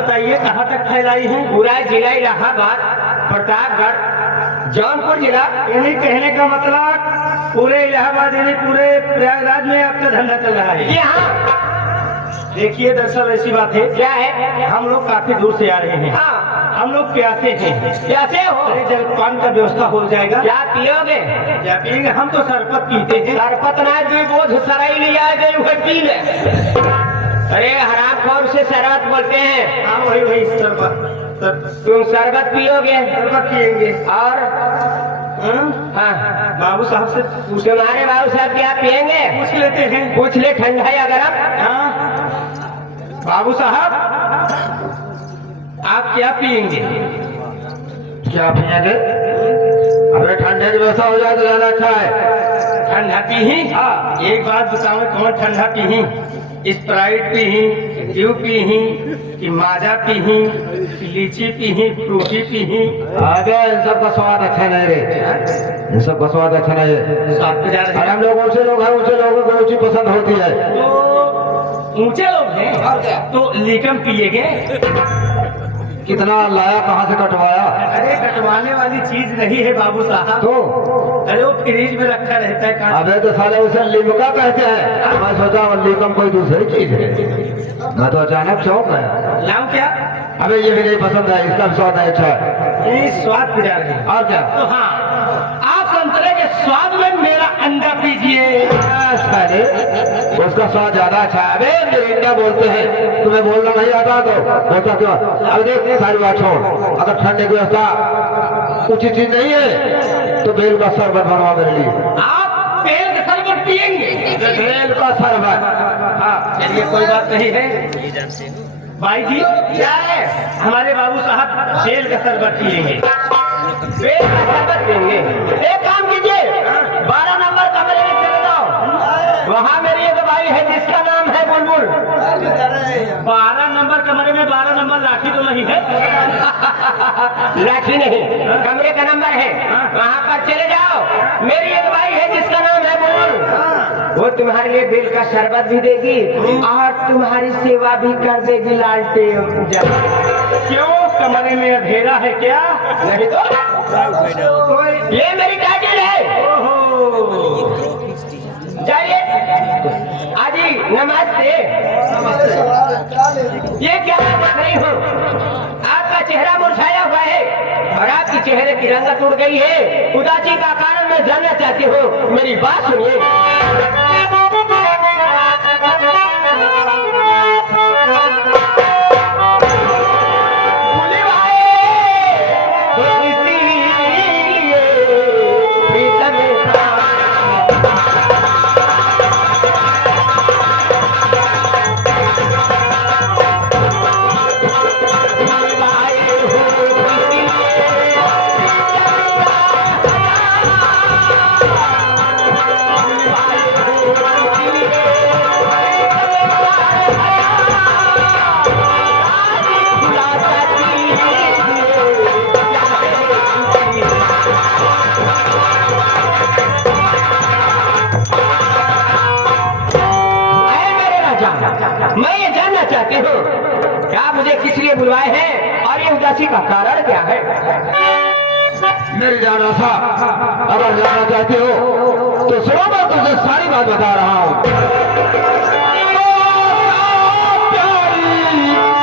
बताइए कहाँ तक फैलाई है? पूरा जिला इलाहाबाद, प्रतापगढ़, जौनपुर जिला। यही कहने का मतलब पूरे इलाहाबाद यानी पूरे प्रयागराज में आपका धंधा चल रहा है? जी हाँ। देखिए दरअसल ऐसी बात है, क्या है? हम लोग काफी दूर से आ रहे हैं। हाँ। हम लोग प्यासे हैं। कैसे हो? अरे जलपान का व्यवस्था हो जाएगा? क्या पियोगे? क्या पिएंगे? हम तो शरबत पीते हैं। शरबत ना जो बोझ सराई ले आ गई वह पी ले। अरे हराम खोर से शरबत बोलते हैं। हाँ वही शरबत। तुम शरबत पियोगे? शरबत पिएंगे। और हाँ बाबू साहब से पूछ, तुम्हारे बाबू साहब क्या पिएंगे? पूछ लेते हैं। पूछ ले, ठंडा या गरम? हाँ बाबू साहब आप क्या पिएंगे? क्या पिएंगे? अरे ठंडे की व्यवस्था हो जाए तो ज्यादा अच्छा है। ठंडा पी? हाँ। एक बात बताओ, कौन ठंडा P? Sprite P, due P कि माजा पी, लीची पी, फ्रूटी पी? आगे इन सब का स्वाद अच्छा नहीं रे, इन सब का स्वाद अच्छा नहीं है। स्वाद हम लोग ऊंचे लोग हैं, ऊंचे लोगों को ऊंची पसंद होती है। तो ऊंचे लोग हैं तो लीकम पिएगे? कितना लाया, कहाँ से कटवाया? अरे कटवाने वाली चीज नहीं है बाबू साहब। तो अरे वो फ्रिज में रखा रहता है। अबे तो साले उसे लिमका कहते हैं। मैं सोचा वो लीकम कोई दूसरी चीज है। मैं तो अचानक चौंक गया। लाऊं क्या? अबे ये भी नहीं पसंद है, इसका भी स्वाद नहीं अच्छा है। ये स्वाद बिगाड़ है। और क्या? तो हाँ आप संतरे के स्वाद में मेरा अंडा पीजिए। अरे उसका स्वाद ज्यादा अच्छा है। अबे मिरिंडा बोलते हैं, तुम्हें बोलना नहीं आता तो बोलता क्यों? अब देख सारी बात छोड़, अगर ठंडे की व्यवस्था उचित चीज नहीं है तो बेल का शरबत बनवा मेरे लिए। आप बेल का शरबत पिएंगे? बेल का शरबत? हाँ चलिए कोई बात नहीं है। भाई जी क्या है? हमारे बाबू साहब बेल का शरबत पिएंगे। बेल का शरबत पिएंगे? एक काम कीजिए, 12 नंबर कमरे में चले जाओ। वहाँ मेरी एक भाई है जिसका नाम है बुलबुल। 12 नंबर कमरे में 12 नंबर लाठी तो नहीं है? लाठी नहीं, कमरे का नंबर है, वहाँ पर चले जाओ। मेरी एक भाई है जिसका नाम है बुलबुल, वो तुम्हारे लिए बेल का शरबत भी देगी और तुम्हारी सेवा भी कर देगी। लालटेन जल। क्यों कमरे में अंधेरा है क्या? नहीं तो ये मेरी टाइटल है। जाइए आजी नमस्ते। ये क्या देख रही हूँ? आपका चेहरा मुरझाया हुआ है और आपकी चेहरे की रंगत उड़ गई है। उदासी का कारण मैं जानना चाहती हूँ, मेरी बात सुनिए। मैं ये जानना चाहती हूँ क्या मुझे किस लिए बुलवाए हैं और ये उदासी का कारण क्या है? मेरी जाना था, अगर जाना चाहते हो तो सुनो, मैं तुझे सारी बात बता रहा हूँ।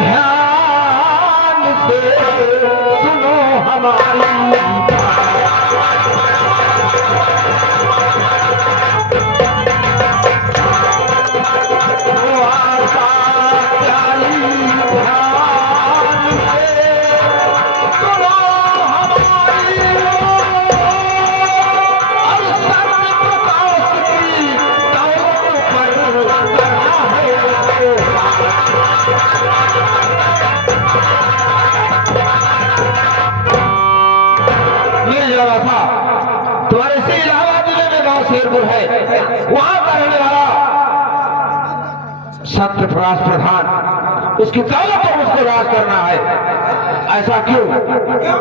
ध्यान से सुनो हमारी तुम्हारे से इलाहाबाद जिले में गांव शेरपुर है, वहां का रहने वाला सत्यप्रकाश प्रधान, उसकी दौलत पर उसको राज करना है। ऐसा क्यों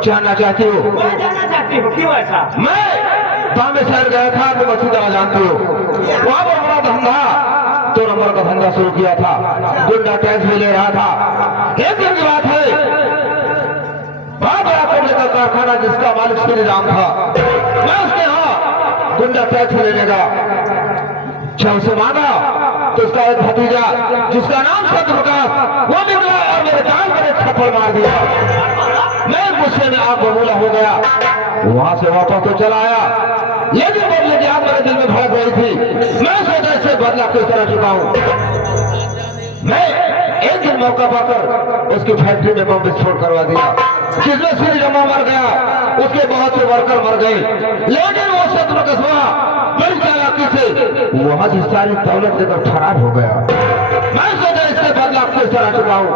जानना चाहती हो? मैं जानना चाहती हूँ क्यों ऐसा? मैं बॉम्बे शहर गया था, तुम अच्छी तरह जानते हो। वहां पर बड़ा धंधा 2 नंबर का धंधा शुरू किया था, गुंडा टैक्स भी ले रहा था। एक दिन की बात है, बहुत बड़ा कपड़े का कारखाना जिसका मालिक श्री राम था, मैं उसके यहाँ गुंडा टैक्स लेने का जब से मांगा तो उसका एक भतीजा जिसका नाम सत्यप्रकाश वो निकला और मेरे कान पर एक थप्पड़ मार दिया। मैं गुस्से में आग बबूला हो गया, वहां से वापस तो चला आया, लेकिन बदले की आग मेरे दिल में भड़क रही थी। मैं सोचा इससे बदला किस तरह चुकाऊं। मैं एक दिन मौका पाकर उसकी फैक्ट्री में बम विस्फोट करवा दिया, जिसमें श्री रमा मर गया, उसके बहुत से वर्कर मर गए, लेकिन वो सत्यप्रकाश बड़ी चालाकी से वहां से सारी दौलत लेकर फरार हो गया। मैं सोचा इससे बदला किस तरह चुकाऊं।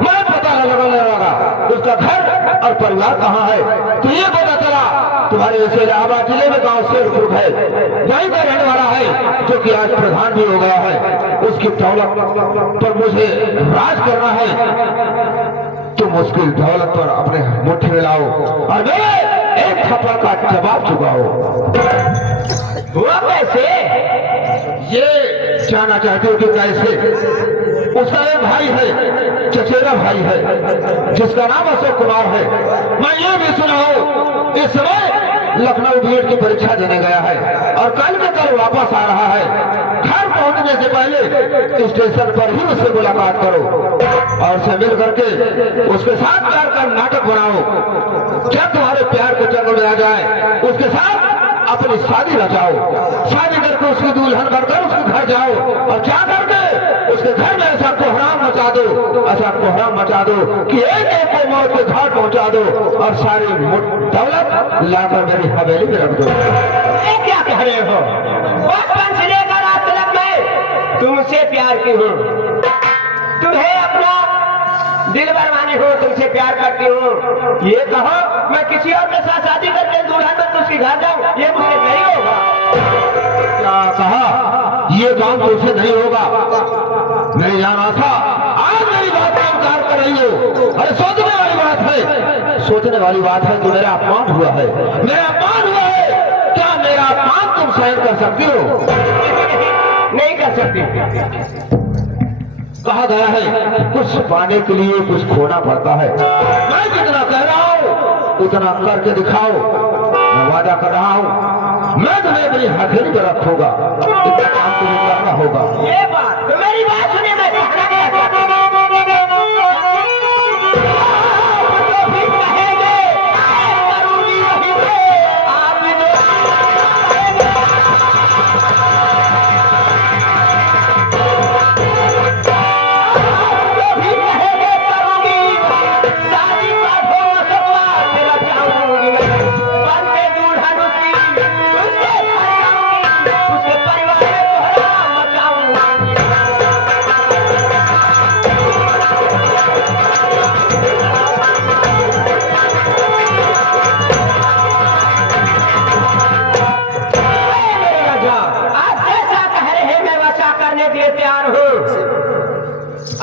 मैं पता लगाने लगा उसका घर और परिवार कहाँ है, तो ये पता चला तुम्हारे ऐसे इलाहाबाद जिले में गांव शेरपुर है, वहीं का रहने वाला है, जो कि आज प्रधान भी हो गया है। उसकी दौलत पर मुझे राज करना है, तुम उसकी दौलत पर अपने मुट्ठी में लाओ और मेरे एक थप्पड़ का जवाब चुकाओ। हुआ कैसे? ये जानना चाहते हो कि कैसे? उसका एक भाई है, चचेरा भाई है, जिसका नाम अशोक कुमार है। मैं ये भी सुना हूं इस समय लखनऊ बीएड की परीक्षा देने गया है और कल के कल वापस आ रहा है। घर पहुंचने से पहले स्टेशन पर ही उससे मुलाकात करो और उसे मिल करके उसके साथ प्यार का नाटक बनाओ। जब तुम्हारे प्यार के जंगल में आ जाए उसके साथ अपनी शादी रचाओ, शादी करके उसकी दुल्हन बनकर उसके घर जाओ और जा करके उसके घर में ऐसा कोहराम मचा दो, ऐसा कोहराम मचा दो कि एक एक को मौत के घाट पहुंचा दो और सारी दौलत लाकर मेरी हवेली में रख दो। ये क्या कह रहे हो? बचपन से लेकर आज तक मैं तुमसे प्यार की हूँ, तुम्हें अपना दिल बरवाने हो, तुमसे प्यार करती हूँ। ये कहो मैं किसी और के साथ शादी करके दुल्हन बन उसके घर जाऊं, ये मुझे नहीं होगा। क्या कहा? ये काम तुमसे नहीं होगा। मेरी जान आशा आज मेरी बात का इनकार कर रही हो। अरे सोचने वाली बात है, सोचने वाली बात है कि मेरा अपमान हुआ है, मेरा अपमान हुआ है। क्या मेरा अपमान तुम सहन कर सकती हो? नहीं कर सकती। कहा गया है कुछ पाने के लिए कुछ खोना पड़ता है। मैं जितना कह रहा हूँ उतना करके दिखाओ। मैं वादा कर रहा हूँ मैं तुम्हें अपनी हथेली पर रखूंगा, इतना काम तुम्हें करना होगा। ये बात तो मेरी बात सुने, मैं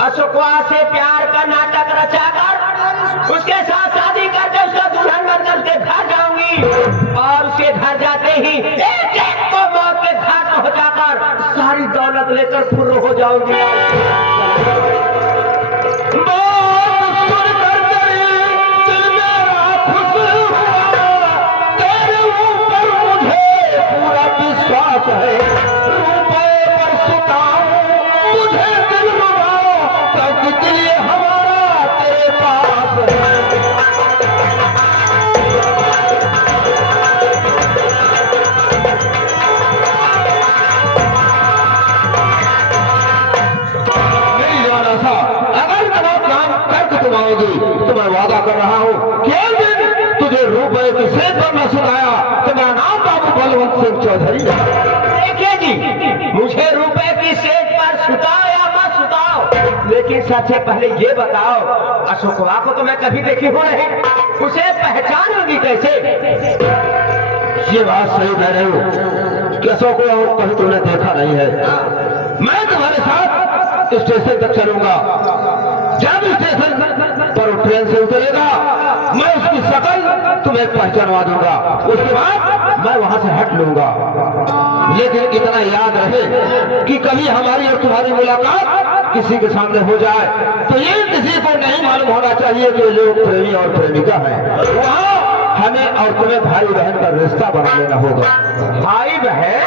अशोकवा से प्यार का नाटक रचाकर उसके साथ शादी करके उसका दुल्हन बनकर उसके घर जाऊंगी और उसके घर जाते ही एक एक को मौत के घाट पहुंचाकर सारी दौलत लेकर फुर्र हो जाऊंगी। पूरा विश्वास है रुपए पर सुताऊं तुझे दिल रुलाओ, क्योंकि दिल ये हमारा तेरे पास है। मेरी जान आशा अगर इतना काम करके तुम आओगी तो मैं वादा कर रहा हूँ कि एक दिन तुझे रुपए की सेठ पर न सुनाया तो मेरा नाम बाबू बलवंत सिंह चौधरी है। देखिए जी, मुझे रुपए की सेठ पर सुताओ या मत सुताओ, लेकिन सबसे पहले ये बताओ अशोकवा को तो मैं कभी देखी हूँ नहीं, उसे पहचान होगी कैसे? ये बात सही कह रहे हो कि अशोकवा को कभी तुमने देखा नहीं है। मैं तुम्हारे साथ स्टेशन तक चलूंगा, जब स्टेशन पर ट्रेन से उतरेगा मैं उसकी शक्ल तुम्हें पहचानवा दूंगा, उसके बाद मैं वहां से हट लूंगा। लेकिन इतना याद रहे कि कभी हमारी और तुम्हारी मुलाकात किसी के सामने हो जाए तो ये किसी को नहीं मालूम होना चाहिए कि जो प्रेमी और प्रेमिका है वहाँ हमें और तुम्हें भाई बहन का रिश्ता बना लेना होगा। भाई बहन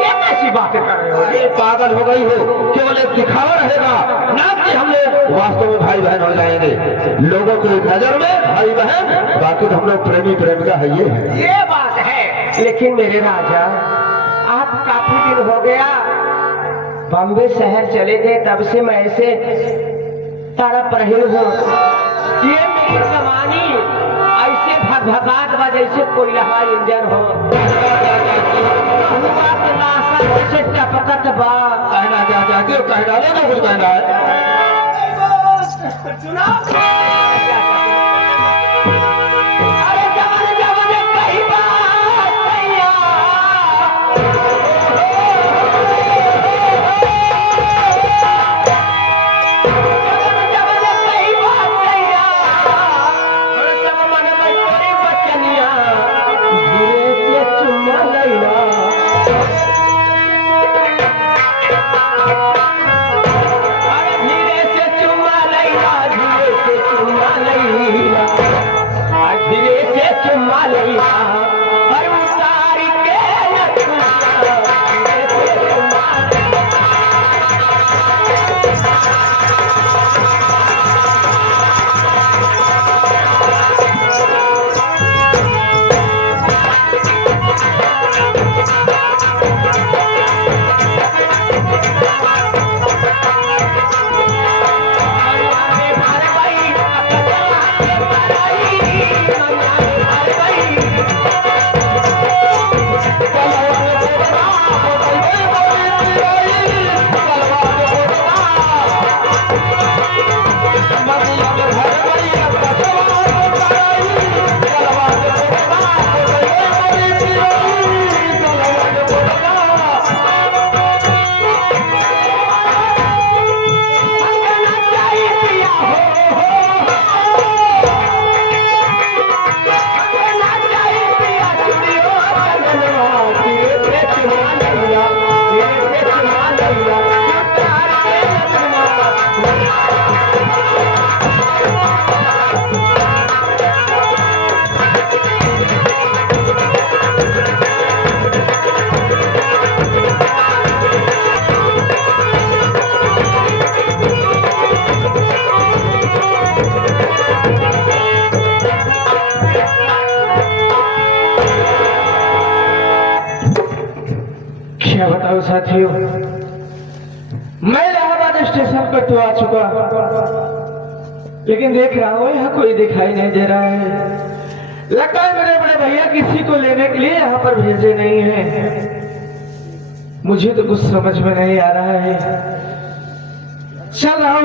ये कैसी बातें कर रहे हो? ये पागल हो गई हो, केवल एक दिखावा रहेगा ना कि हम लोग वास्तव में भाई बहन हो जाएंगे। लोगों की नजर में भाई बहन, बाकी तो हम लोग प्रेमी प्रेमिका है ये बात है। लेकिन मेरे राजा आप काफी दिन हो गया बॉम्बे शहर चले गए, तब से मैं ऐसे तड़प रही हूँ। ये मेरी कमानी ऐसे भगभगात बा जैसे कोई हवाई इंजन हो, जैसे टपकत बा। कहना क्या चाहते हो? कह डाले ना कुछ कहना है। अरे जवान जवान कही बात सैया, जवान कही बात सैया, सब मन में कोई बचनिया धीरे से चुम्मा लैला। धीरे से चुम्मा लैला, धीरे से चुम्मा लैला, धीरे से चुम्मा लैला, हर उतार के धीरे से चुम्मा क्या बताओ साथियों, मैं इलाहाबाद स्टेशन पर तो आ चुका, लेकिन देख रहा हूँ यहाँ कोई दिखाई नहीं दे रहा है। लगता है मेरे बड़े भैया किसी को लेने के लिए यहाँ पर भेजे नहीं हैं। मुझे तो कुछ समझ में नहीं आ रहा है। चल रहा हूँ।